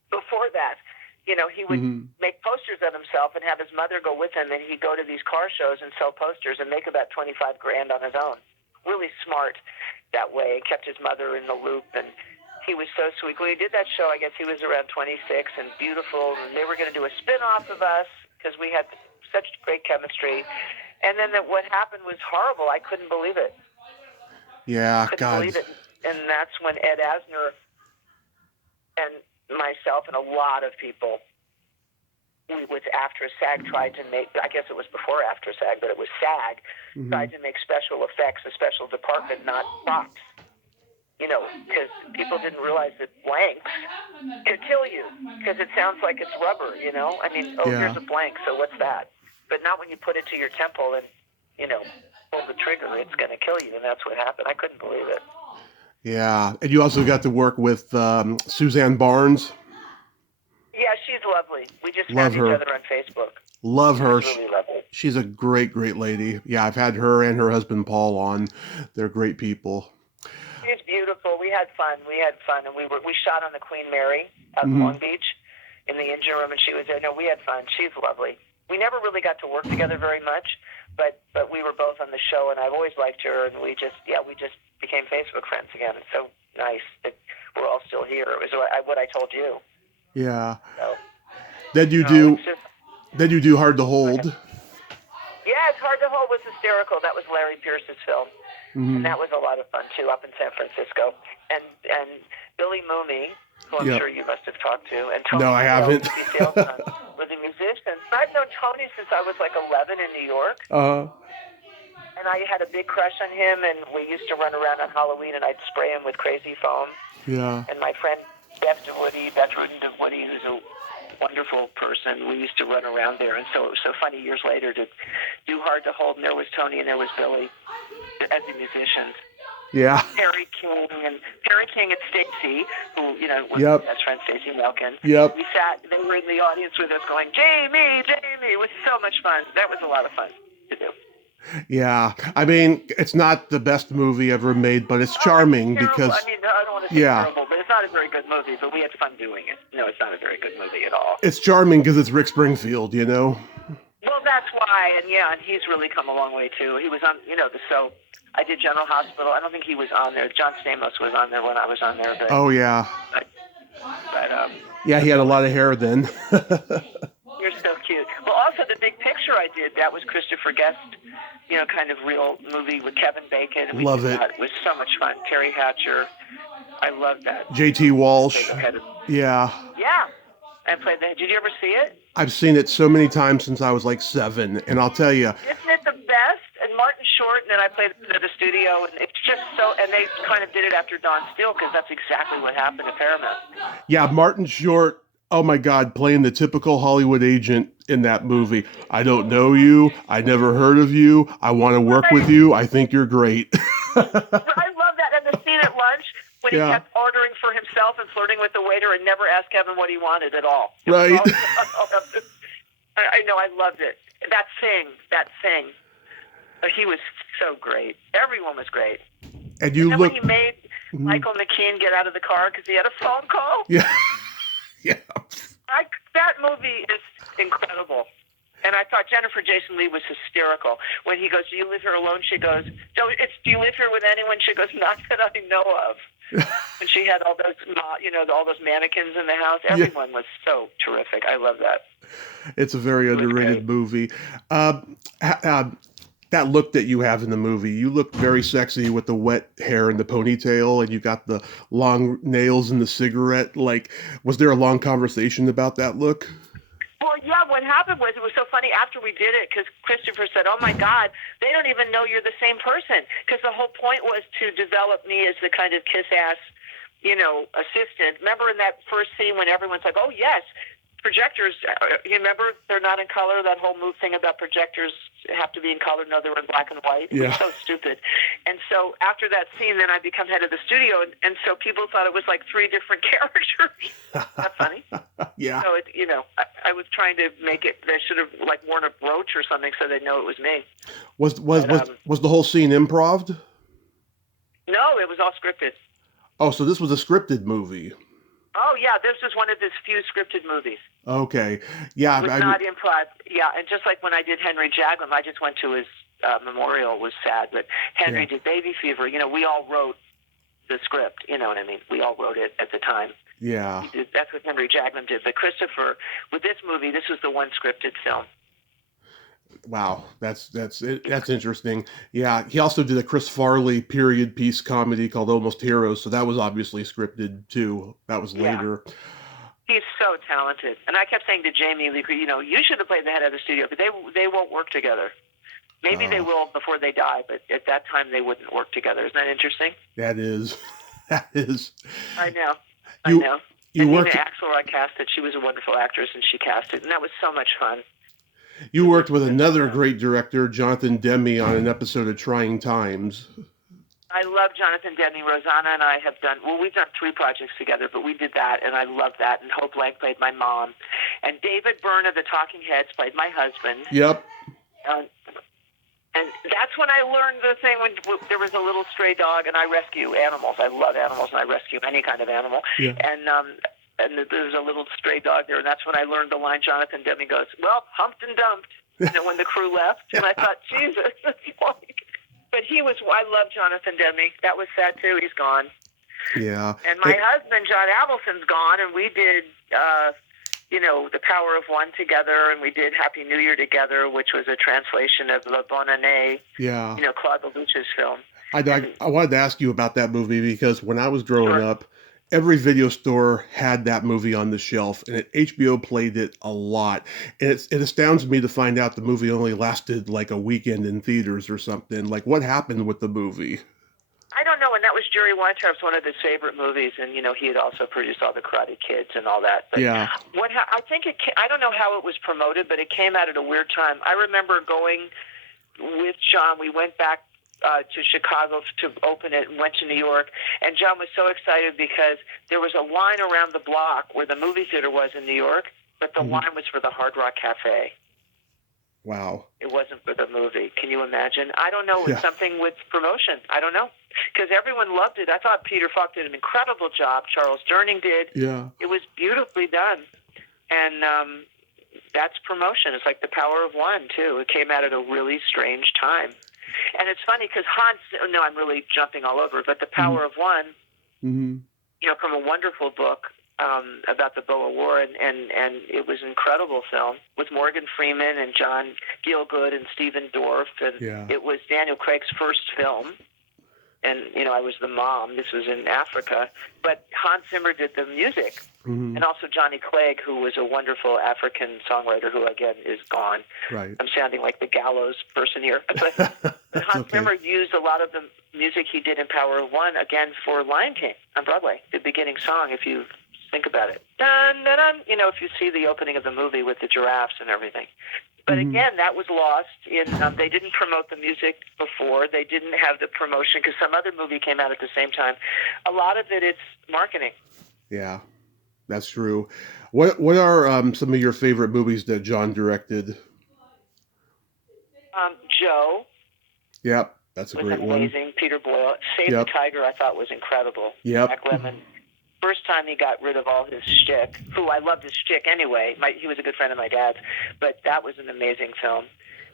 before that, he would make posters of himself and have his mother go with him, and he'd go to these car shows and sell posters and make about $25,000 on his own. Really smart that way. Kept his mother in the loop, and he was so sweet. When he did that show, I guess he was around 26 and beautiful, and they were going to do a spin-off of us because we had such great chemistry. And then what happened was horrible. I couldn't believe it. Yeah, couldn't believe it. And that's when Ed Asner and myself and a lot of people with After SAG tried to make, I guess it was before After SAG, but it was SAG, tried to make special effects a special department, not props. Because people didn't realize that blanks could kill you because it sounds like it's rubber, I mean, here's a blank, so what's that? But not when you put it to your temple and, pull the trigger, it's going to kill you, and that's what happened. I couldn't believe it. Yeah, and you also got to work with Suzanne Barnes. Yeah, she's lovely. We just Love found each her. other on Facebook. Love She was her. really lovely. She's a great, great lady. Yeah, I've had her and her husband Paul on. They're great people. She's beautiful. We had fun. And we shot on the Queen Mary out in Hmm. Long Beach in the engine room, and she was there. No, we had fun. She's lovely. We never really got to work together very much, but we were both on the show, and I've always liked her. And we just became Facebook friends again. It's so nice that we're all still here. It was what I told you. Yeah. So, Then you no, do. it's just. Then you do Hard to Hold. Yeah, It's Hard to Hold was hysterical. That was Larry Pierce's film. And that was a lot of fun too, up in San Francisco. And Billy Mooney, who I'm Yep. sure you must have talked to, and Tony No, I haven't. were the musicians. I've known Tony since I was like 11 in New York, and I had a big crush on him. And we used to run around on Halloween, and I'd spray him with crazy foam. Yeah. And my friend Beth Rudin DeWoody, who's a wonderful person, we used to run around there. And so it was so funny years later to do Hard to Hold, and there was Tony and there was Billy as the musicians. Yeah. Harry King and Stacy, who was Yep. my best friend, Stacy Melkin. Yep. They were in the audience with us going, Jamie. It was so much fun. That was a lot of fun to do. Yeah. I mean, it's not the best movie ever made, but it's charming It's because. I mean, I don't want to say terrible, but it's not a very good movie. But we had fun doing it. No, it's not a very good movie at all. It's charming because it's Rick Springfield, you know. Well, that's why, and he's really come a long way too. He was on, so I did General Hospital. I don't think he was on there. John Stamos was on there when I was on there. But, Oh yeah. But Yeah, he had a lot of hair then. You're so cute. Well, also the Big Picture I did, that was Christopher Guest, kind of real movie with Kevin Bacon. Love it. It was so much fun. Terry Hatcher. I loved that. J.T. Walsh. Yeah. Yeah. I played that. Did you ever see it? I've seen it so many times since I was like 7, and I'll tell you. Isn't it the best? And Martin Short, and then I played at the studio, and it's just so, and they kind of did it after Don Steele, because that's exactly what happened to Paramount. Yeah, Martin Short, oh my God, playing the typical Hollywood agent in that movie. I don't know you. I never heard of you. I want to work with you. I think you're great. I love that. And the scene at lunch, when he kept ordering for himself and flirting with the waiter and never asked Kevin what he wanted at all. Right. I know, I loved it. That thing. He was so great. Everyone was great. And you when he made Michael McKean get out of the car because he had a phone call. Yeah. Yeah. That movie is incredible. And I thought Jennifer Jason Leigh was hysterical. When he goes, "Do you live here alone?" She goes, "Do you live here with anyone?" She goes, "Not that I know of." And she had all those, all those mannequins in the house. Everyone was so terrific. I love that. It's a very underrated movie. That look that you have in the movie, you look very sexy with the wet hair and the ponytail, and you got the long nails and the cigarette. Like, was there a long conversation about that look? Well, yeah, what happened was, it was so funny after we did it, because Christopher said, "Oh my God, they don't even know you're the same person." Because the whole point was to develop me as the kind of kiss-ass, assistant. Remember in that first scene when everyone's like, "Oh yes, projectors," you remember they're not in color, that whole move thing about projectors have to be in color. No, they're in black and white. It was so stupid. And so after that scene, then I become head of the studio, and so people thought it was like 3 different characters. That's funny. Yeah. So I was trying to make it, they should have like worn a brooch or something so they'd know it was me. Was the whole scene improv? No, it was all scripted. Oh, so this was a scripted movie. Oh, yeah, this was one of his few scripted movies. Okay. Yeah. It was not improv. Yeah, and just like when I did Henry Jaglom, I just went to his memorial. It was sad, but Henry did Baby Fever. We all wrote the script, you know what I mean? We all wrote it at the time. Yeah. That's what Henry Jaglom did. But Christopher, with this movie, this was the one scripted film. Wow, that's interesting. Yeah, he also did a Chris Farley period piece comedy called Almost Heroes, so that was obviously scripted too. That was later. He's so talented, and I kept saying to Jamie Lee, you should have played the head of the studio, but they won't work together. Maybe they will before they die, but at that time they wouldn't work together. Isn't that interesting? That is. I know. You and worked. Nina Axel, I cast it. She was a wonderful actress, and she cast it, and that was so much fun. You worked with another great director, Jonathan Demme, on an episode of Trying Times. I love Jonathan Demme. Rosanna and I have we've done 3 projects together, but we did that, and I love that. And Hope Lang played my mom. And David Byrne of the Talking Heads played my husband. Yep. And that's when I learned the thing when there was a little stray dog, and I rescue animals. I love animals, and I rescue any kind of animal. Yeah. And there was a little stray dog there, and that's when I learned the line Jonathan Demme goes, "Well, humped and dumped," when the crew left. And I thought, Jesus. But I love Jonathan Demme. That was sad, too. He's gone. Yeah. And my husband, John Avildsen's gone, and we did, The Power of One together, and we did Happy New Year together, which was a translation of La Bonne Année, Claude Lelouch's film. I wanted to ask you about that movie because when I was growing up, every video store had that movie on the shelf, and HBO played it a lot. And it astounds me to find out the movie only lasted like a weekend in theaters or something. Like, what happened with the movie? I don't know, and that was Jerry Weintraub's one of his favorite movies, and he had also produced all the Karate Kids and all that. But yeah. I don't know how it was promoted, but it came out at a weird time. I remember going with John. We went back to Chicago to open it and went to New York, and John was so excited because there was a line around the block where the movie theater was in New York, but the line was for the Hard Rock Cafe. Wow. It wasn't for the movie. Can you imagine? I don't know. It's something with promotion. I don't know. Because everyone loved it. I thought Peter Falk did an incredible job. Charles Durning did. Yeah. It was beautifully done. And that's promotion. It's like The Power of One, too. It came out at a really strange time. And it's funny because I'm really jumping all over, but The Power of One, from a wonderful book about the Boer War, and it was an incredible film with Morgan Freeman and John Gielgud and Stephen Dorff, and it was Daniel Craig's first film. And, I was the mom. This was in Africa. But Hans Zimmer did the music. And also Johnny Clegg, who was a wonderful African songwriter who, again, is gone. Right. I'm sounding like the gallows person here. But Hans Zimmer used a lot of the music he did in Power of One, again, for Lion King on Broadway, the beginning song, if you think about it. Dun, dun, dun, if you see the opening of the movie with the giraffes and everything. But again, that was lost in, they didn't promote the music before. They didn't have the promotion because some other movie came out at the same time. A lot of it's marketing. Yeah, that's true. What are some of your favorite movies that John directed? Joe. Yep, that's a great one. Amazing. Peter Boyle. Save the Tiger, I thought was incredible. Yep. Jack Lemmon. First time he got rid of all his shtick, who I loved his shtick anyway. He was a good friend of my dad's, but that was an amazing film.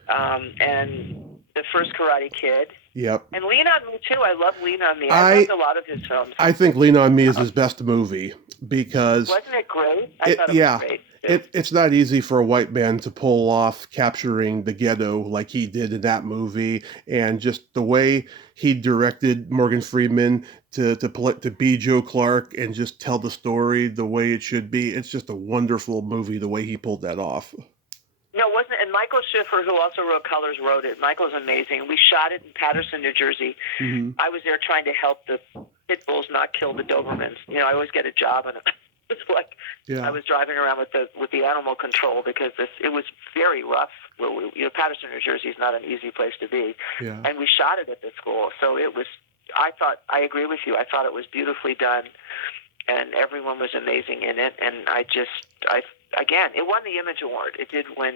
And the first Karate Kid. Yep. And Lean on Me, too. I love Lean on Me. I loved a lot of his films. I think Lean on Me is his best movie because... Wasn't it great? I thought it was great. It's not easy for a white man to pull off capturing the ghetto like he did in that movie, and just the way he directed Morgan Freeman to be Joe Clark and just tell the story the way it should be. It's just a wonderful movie the way he pulled that off. No, wasn't it? And Michael Schiffer, who also wrote Colors, wrote it. Michael's amazing. We shot it in Paterson, New Jersey. I was there trying to help the pit bulls not kill the Dobermans. I always get a job in it. It's like I was driving around with the animal control because it was very rough. Paterson, New Jersey is not an easy place to be, and we shot it at the school. So it was. I agree with you. I thought it was beautifully done, and everyone was amazing in it. And again, it won the Image Award. It did win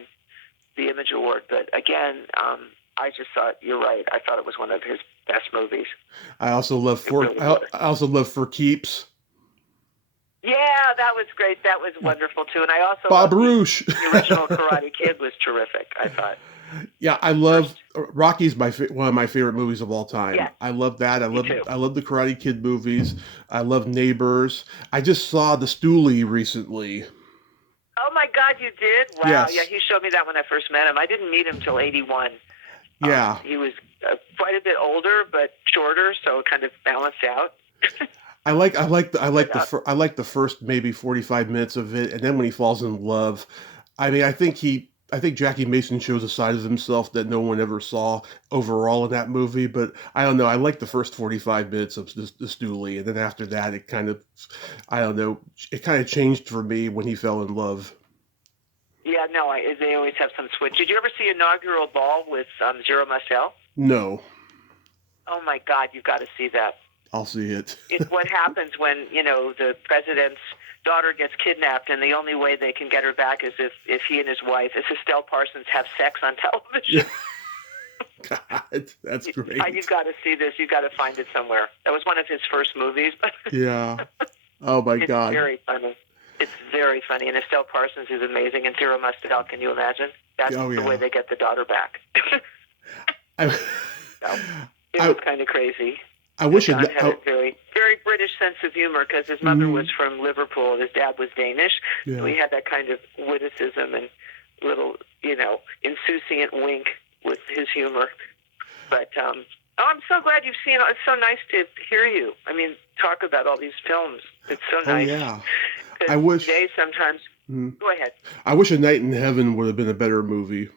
the Image Award, but again, I just thought you're right. I thought it was one of his best movies. I also love For Keeps. Yeah, that was great. That was wonderful too. And I also Bob Rouge. The original Karate Kid was terrific, I thought. Yeah, I love Rocky's one of my favorite movies of all time. Yeah. I love that. I love the Karate Kid movies. I love Neighbors. I just saw The Stoolie recently. Oh my God, you did? Wow. Yes. Yeah, he showed me that when I first met him. I didn't meet him till 81. Yeah. He was quite a bit older, but shorter, so it kind of balanced out. I like the first maybe 45 minutes of it, and then when he falls in love, I mean, I think Jackie Mason shows a side of himself that no one ever saw overall in that movie. But I don't know. I like the first 45 minutes of the Stoolie, and then after that, it kind of, I don't know, it kind of changed for me when he fell in love. Yeah, no, they always have some switch. Did you ever see Inaugural Ball with Zero Mostel? No. Oh my God, you've got to see that. I'll see it. It's what happens when, the president's daughter gets kidnapped, and the only way they can get her back is if he and his wife, if Estelle Parsons, have sex on television. God, that's great. You've got to see this. You've got to find it somewhere. That was one of his first movies. Yeah. Oh my God. It's very funny. It's very funny. And Estelle Parsons is amazing. And Zero Mostel, can you imagine? That's the way they get the daughter back. It was kind of crazy. I wish John had a very, very British sense of humor because his mother was from Liverpool and his dad was Danish. Yeah. So he had that kind of witticism and little, insouciant wink with his humor. But I'm so glad you've seen it. It's so nice to hear you. I mean, talk about all these films. It's so nice. Oh, yeah. I wish. Today sometimes. Go ahead. I wish A Night in Heaven would have been a better movie.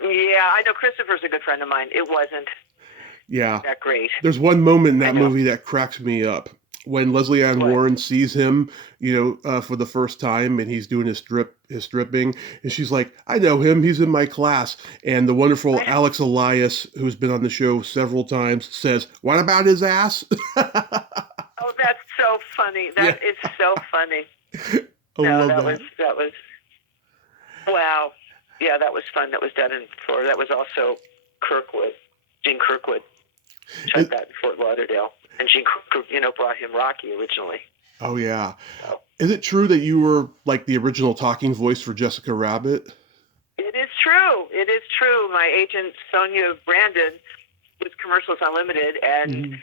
Yeah, I know Christopher's a good friend of mine. It wasn't. Yeah. That great. There's one moment in that movie that cracks me up. When Leslie Ann Warren sees him, for the first time, and he's doing his stripping, and she's like, "I know him. He's in my class." And the wonderful Alex Elias, who's been on the show several times, says, "What about his ass?" Oh, that's so funny. That is so funny. That was wow. Yeah, that was fun. That was done in Florida. That was also Gene Kirkwood. Shot that in Fort Lauderdale. And Gene Kirkwood, brought him Rocky originally. Oh, yeah. So. Is it true that you were like the original talking voice for Jessica Rabbit? It is true. It is true. My agent, Sonia Brandon, was Commercials Unlimited, and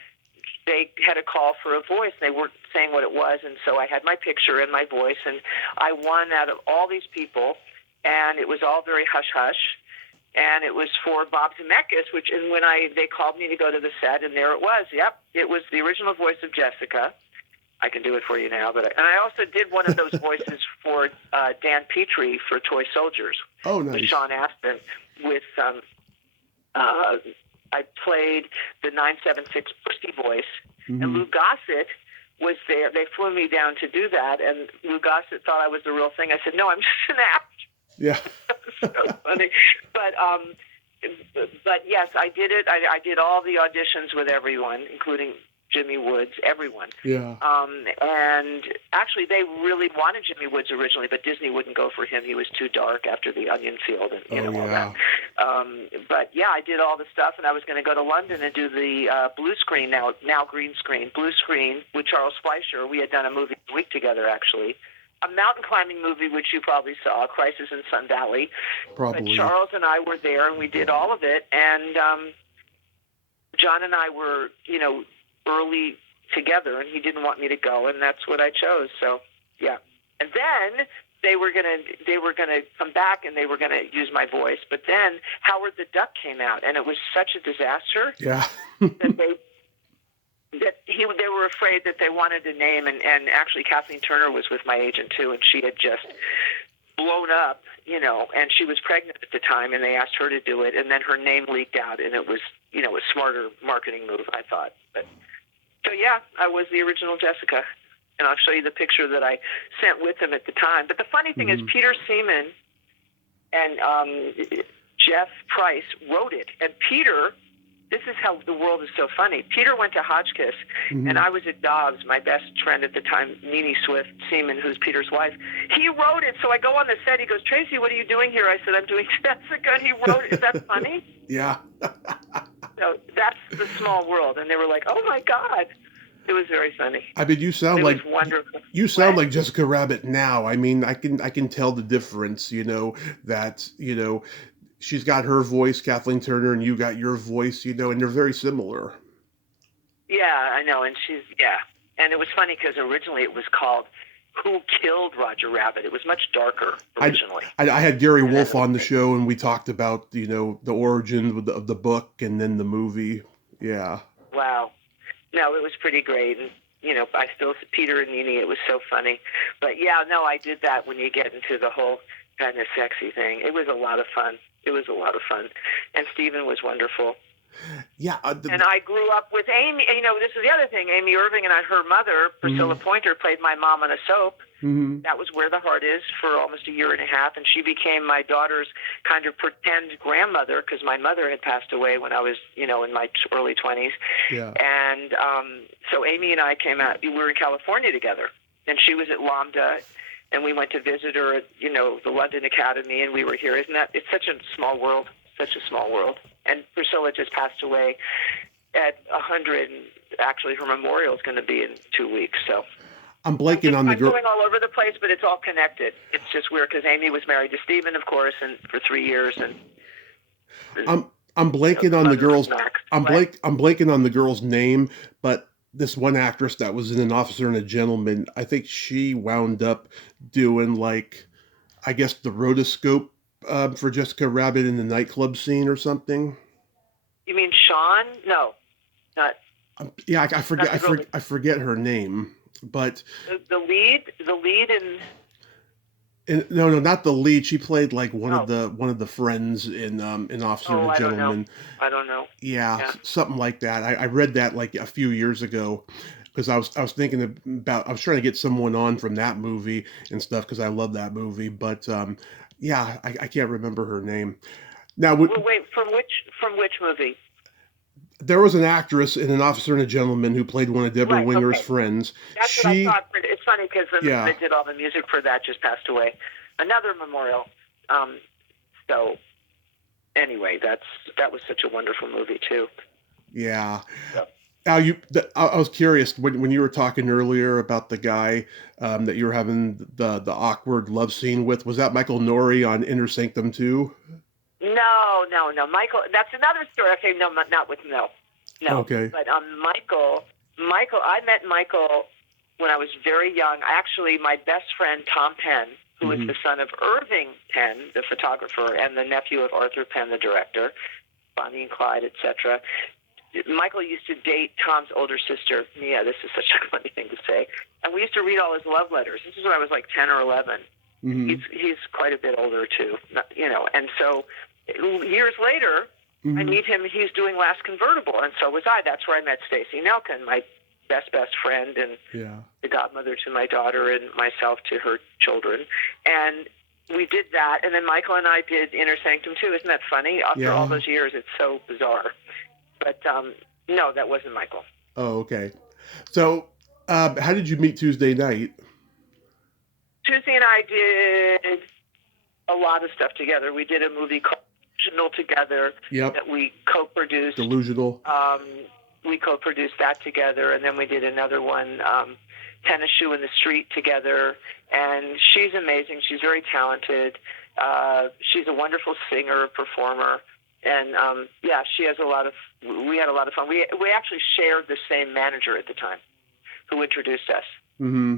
they had a call for a voice. They weren't saying what it was, and so I had my picture and my voice, and I won out of all these people, and it was all very hush-hush. And it was for Bob Zemeckis, and when they called me to go to the set, and there it was. Yep, it was the original voice of Jessica. I can do it for you now, and I also did one of those voices for Dan Petrie for Toy Soldiers. Oh, nice. With Sean Astin. With I played the 976 Percy voice, and Lou Gossett was there. They flew me down to do that, and Lou Gossett thought I was the real thing. I said, "No, I'm just an actor." Yeah. So funny. But yes, I did it. I did all the auditions with everyone, including Jimmy Woods, everyone. Yeah. And actually, they really wanted Jimmy Woods originally, but Disney wouldn't go for him. He was too dark after the Onion Field and all that. But yeah, I did all the stuff, and I was going to go to London and do the blue screen, now green screen, blue screen with Charles Fleischer. We had done a movie a week together, actually. A mountain climbing movie, which you probably saw, Crisis in Sun Valley. Probably. But Charles and I were there, and we did all of it. And John and I were, early together, and he didn't want me to go, and that's what I chose. So, yeah. And then they were gonna come back, and they were gonna use my voice. But then Howard the Duck came out, and it was such a disaster. Yeah. They were afraid that they wanted a name, and actually Kathleen Turner was with my agent too, and she had just blown up, and she was pregnant at the time, and they asked her to do it, and then her name leaked out, and it was, a smarter marketing move, I thought. But so yeah, I was the original Jessica, and I'll show you the picture that I sent with him at the time. But the funny thing is, Peter Seaman and Jeff Price wrote it, and Peter. This is how the world is so funny. Peter went to Hotchkiss, and I was at Dobbs. My best friend at the time, Nene Swift Seaman, who's Peter's wife. He wrote it, so I go on the set. He goes, "Tracy, what are you doing here?" I said, "I'm doing Jessica." And he wrote it. Is that funny? Yeah. So that's the small world. And they were like, "Oh, my God." It was very funny. I mean, you sound like wonderful. You sound like Jessica Rabbit now. I mean, I can tell the difference, that, she's got her voice, Kathleen Turner, and you got your voice, and they're very similar. Yeah, I know. And and it was funny because originally it was called Who Killed Roger Rabbit? It was much darker originally. I had Gary Wolf on the show, and we talked about, the origins of the book and then the movie. Yeah. Wow. No, it was pretty great. And, I still, Peter and Nene, it was so funny. But yeah, no, I did that when you get into the whole kind of sexy thing. It was a lot of fun. And Stephen was wonderful. Yeah. And I grew up with Amy. You know, this is the other thing. Amy Irving and her mother, Priscilla Pointer, played my mom on a soap. Mm-hmm. That was Where the Heart Is for almost a year and a half. And she became my daughter's kind of pretend grandmother because my mother had passed away when I was, you know, in my early 20s. Yeah. And so Amy and I came out. We were in California together. And she was at Lambda. And we went to visit her at, you know, the London Academy. And we were here. Isn't that? It's such a small world. Such a small world. And Priscilla just passed away at 100. And actually, her memorial is going to be in 2 weeks. So I'm blanking on the girl. I'm going all over the place, but it's all connected. It's just weird because Amy was married to Stephen, of course, and for 3 years. And I'm blanking on the girl's. I'm blanking on the girl's name, but this one actress that was in An Officer and a Gentleman, I think she wound up doing like, I guess the rotoscope for Jessica Rabbit in the nightclub scene or something. You mean Sean? No, not. Yeah, I forget. I forget her name, but the lead in. No, not the lead. She played like one of the friends in Officer and a Gentleman. I don't know. Yeah, something like that. I read that like a few years ago because I was thinking about I was trying to get someone on from that movie and stuff because I love that movie, but yeah, I can't remember her name. Now, wait, from which movie? There was an actress in An Officer and a Gentleman who played one of Deborah Winger's friends. That's what I thought. It's funny because the that did all the music for that just passed away. Another memorial. So anyway, that was such a wonderful movie too. Yeah. Now I was curious when you were talking earlier about the guy that you were having the awkward love scene with. Was that Michael Nouri on Inner Sanctum too? No, Michael. That's another story. Okay, no. Okay. But Michael. I met Michael when I was very young. Actually, my best friend Tom Penn, who is the son of Irving Penn, the photographer, and the nephew of Arthur Penn, the director, Bonnie and Clyde, etc. Michael used to date Tom's older sister, Mia. This is such a funny thing to say. And we used to read all his love letters. This is when I was like 10 or 11. He's quite a bit older too, you know. And so years later, I meet him. He's doing Last Convertible, and so was I. That's where I met Stacey Nelkin, my best friend, and the godmother to my daughter, and myself to her children. And we did that, and then Michael and I did Inner Sanctum too. Isn't that funny? After all those years, it's so bizarre. But no, that wasn't Michael. Oh, okay. So, how did you meet Tuesday Night? Tuesday and I did a lot of stuff together. We did a movie called Delusional together that we co-produced. Delusional. We co-produced that together, and then we did another one, Tennis Shoe in the Street, together. And she's amazing. She's very talented. She's a wonderful singer, performer. And she has we had a lot of fun. We actually shared the same manager at the time who introduced us. Mm-hmm.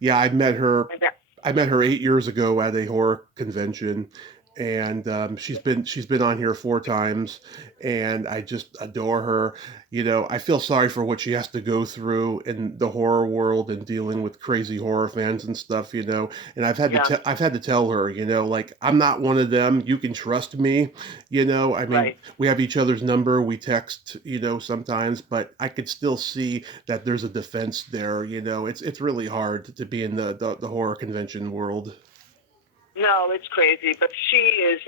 Yeah, I met her 8 years ago at a horror convention, and she's been on here 4 times, and I just adore her. You know, I feel sorry for what she has to go through in the horror world and dealing with crazy horror fans and stuff. You know, and I've had to tell her, you know, like, I'm not one of them. You can trust me. You know, I mean, we have each other's number. We text, you know, sometimes, but I could still see that there's a defense there. You know, it's really hard to be in the horror convention world. No, it's crazy, but she is.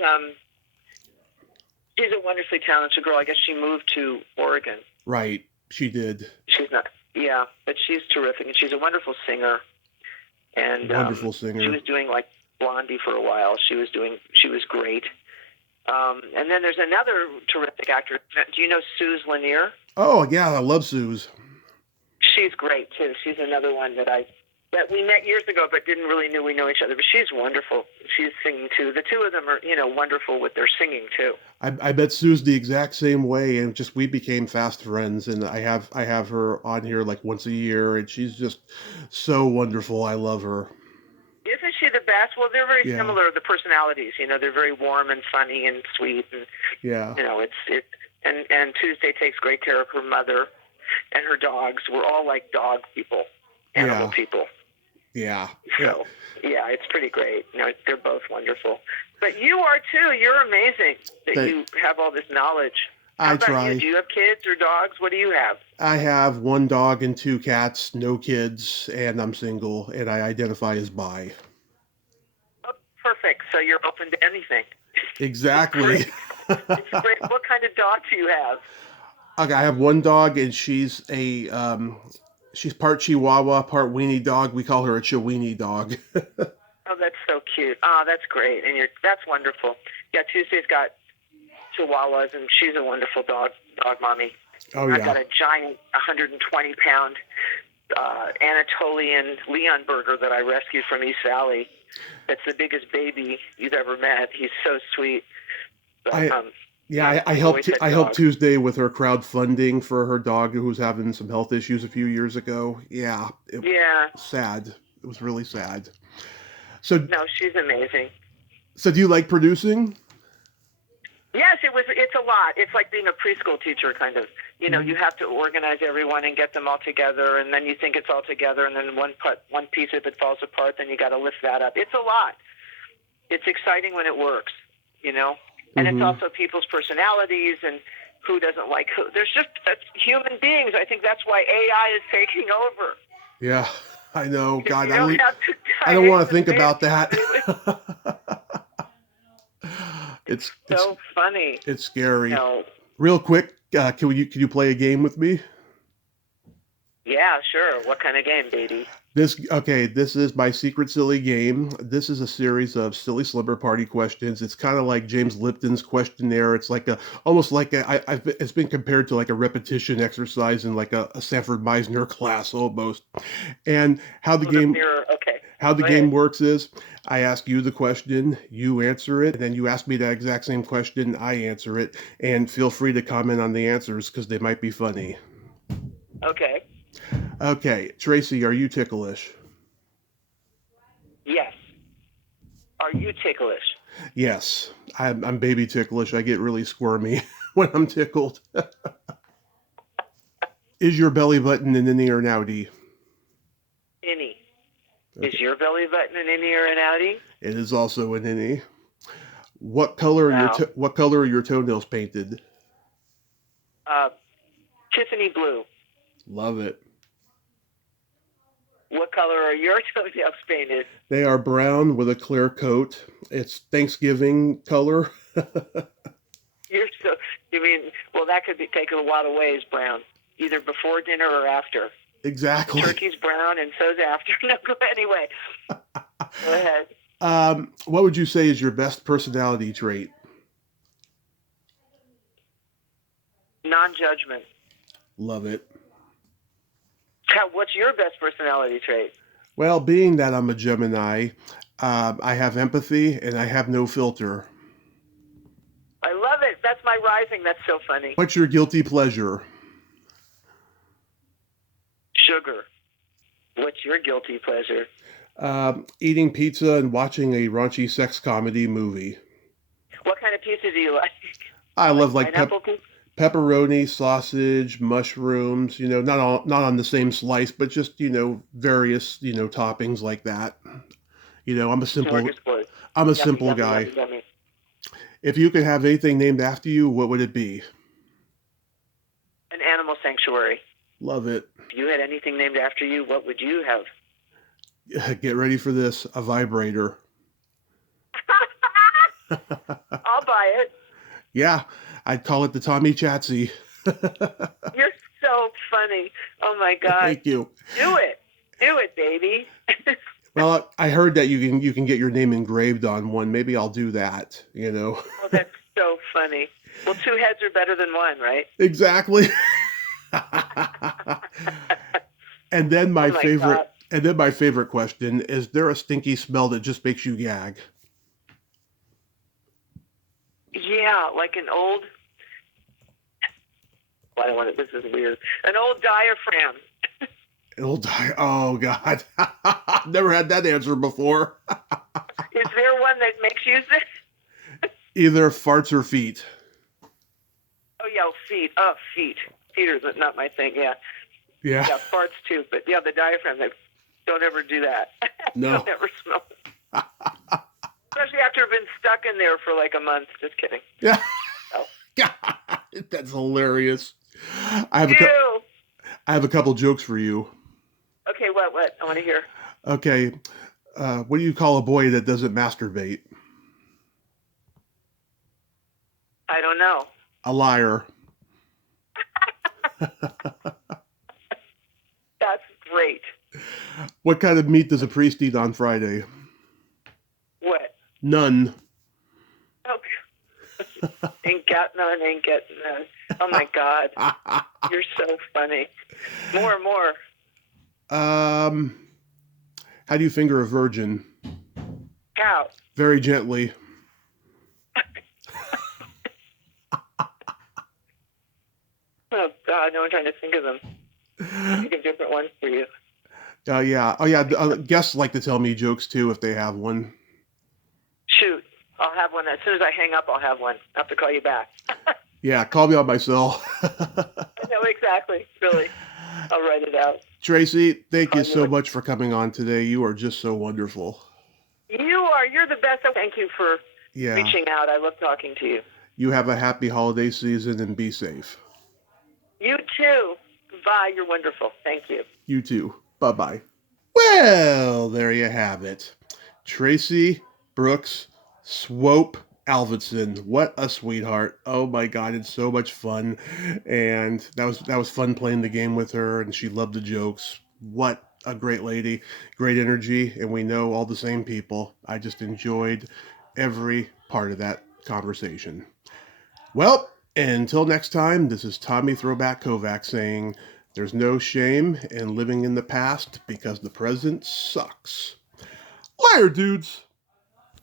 She's a wonderfully talented girl. I guess she moved to Oregon. Right, she did. She's not. Yeah, but she's terrific, and she's a wonderful singer. And wonderful singer. She was doing like Blondie for a while. She was great. And then there's another terrific actor. Do you know Suze Lanier? Oh yeah, I love Suze. She's great too. She's another one that we met years ago, but didn't really know each other. But she's wonderful. She's singing too. The two of them are, you know, wonderful with their singing too. I met Suze the exact same way, and just we became fast friends. And I have her on here like once a year, and she's just so wonderful. I love her. Isn't she the best? Well, they're very similar. The personalities, you know, they're very warm and funny and sweet, and you know, and Tuesday takes great care of her mother and her dogs. We're all like dog people, animal people. Yeah. So, it's pretty great. You know, they're both wonderful. But you are too. You're amazing that you have all this knowledge. How I about you? try. Do you have kids or dogs? What do you have? I have 1 dog and 2 cats, no kids, and I'm single, and I identify as bi. Oh, perfect. So you're open to anything. Exactly. It's great. It's great. What kind of dog do you have? Okay, I have 1 dog, and she's she's part Chihuahua, part weenie dog. We call her a Chiweenie dog. Oh, that's so cute. Oh, that's great. And that's wonderful. Yeah, Tuesday's got Chihuahuas, and she's a wonderful dog mommy. Oh I've got yeah. a giant 120-pound Anatolian Leonberger that I rescued from East Valley. That's the biggest baby you've ever met. He's so sweet. But, I helped Tuesday with her crowdfunding for her dog who was having some health issues a few years ago. Yeah. Yeah. Sad. It was really sad. So No, she's amazing. So do you like producing? Yes, it's a lot. It's like being a preschool teacher, kind of. You know, you have to organize everyone and get them all together, and then you think it's all together, and then one piece of it falls apart, then you got to lift that up. It's a lot. It's exciting when it works, you know? And it's also people's personalities and who doesn't like who. That's human beings. I think that's why AI is taking over. Yeah, I know. God, I I don't want to think about that. It's so funny. It's scary. No. Real quick, can you play a game with me? Yeah, sure. What kind of game, baby? This is my secret silly game. This is a series of silly slumber party questions. It's kind of like James Lipton's questionnaire. It's like it's been compared to like a repetition exercise in like a Sanford Meisner class almost. And how the game works is I ask you the question, you answer it, and then you ask me that exact same question, I answer it, and feel free to comment on the answers because they might be funny. Okay. Okay, Tracy, are you ticklish? Yes. Are you ticklish? Yes, I'm baby ticklish. I get really squirmy when I'm tickled. Is your belly button an innie or an outie? Innie. Okay. Is your belly button an innie or an outie? It is also an innie. What color are your toenails painted? Tiffany blue. Love it. What color are your toenails painted? They are brown with a clear coat. It's Thanksgiving color. That could be taken a lot of ways, brown. Either before dinner or after. Exactly. Turkey's brown and so's after. No, anyway. Go ahead. What would you say is your best personality trait? Non-judgment. Love it. What's your best personality trait? Well, being that I'm a Gemini, I have empathy and I have no filter. I love it. That's my rising. That's so funny. What's your guilty pleasure? Sugar. What's your guilty pleasure? Eating pizza and watching a raunchy sex comedy movie. What kind of pizza do you like? I love pepperoni, sausage, mushrooms, not on the same slice, but just, various, toppings like that. I'm a simple guy. Yummy. If you could have anything named after you, what would it be? An animal sanctuary. Love it. If you had anything named after you, what would you have? Get ready for this. A vibrator. I'll buy it. Yeah, I'd call it the Tommy Chatsy. You're so funny. Oh my God. Thank you. Do it, baby. Well, I heard that you can get your name engraved on one. Maybe I'll do that, Oh, that's so funny. Well, 2 heads are better than 1, right? Exactly. And then my favorite question, is there a stinky smell that just makes you gag? Yeah, like an old... This is weird. An old diaphragm. Oh, God. I've never had that answer before. Is there one that makes you sick? Either farts or feet. Oh, yeah, feet. Oh, feet. Feet are not my thing, yeah. Yeah. Yeah, farts too. But, yeah, the diaphragm, don't ever do that. No. Don't ever smell it. Especially after I've been stuck in there for like a month. Just kidding. Yeah. Oh. That's hilarious. I have Ew. I have a couple jokes for you. Okay, what? I want to hear. Okay, what do you call a boy that doesn't masturbate? I don't know. A liar. That's great. What kind of meat does a priest eat on Friday? What? None. Oh, ain't got none, ain't getting none. Oh my God, you're so funny. More. How do you finger a virgin? How? Very gently. Oh God, no, I'm trying to think of them. Think of different ones for you. Yeah. Oh, yeah. Guests like to tell me jokes too if they have one. Shoot, I'll have one as soon as I hang up. I'll have one. I have to call you back. Yeah, call me on my cell. I know exactly. Really, I'll write it out. Tracy, thank you so much for coming on today. You are just so wonderful. You are. You're the best. Thank you for reaching out. I love talking to you. You have a happy holiday season and be safe. You too. Bye. You're wonderful. Thank you. You too. Bye-bye. Well, there you have it. Tracy Brooks Swope Avildsen. What a sweetheart. Oh my God, it's so much fun. And that was fun playing the game with her, and she loved the jokes. What a great lady. Great energy, and we know all the same people. I just enjoyed every part of that conversation. Well, until next time, this is Tommy Throwback Kovac saying there's no shame in living in the past because the present sucks. Later, dudes!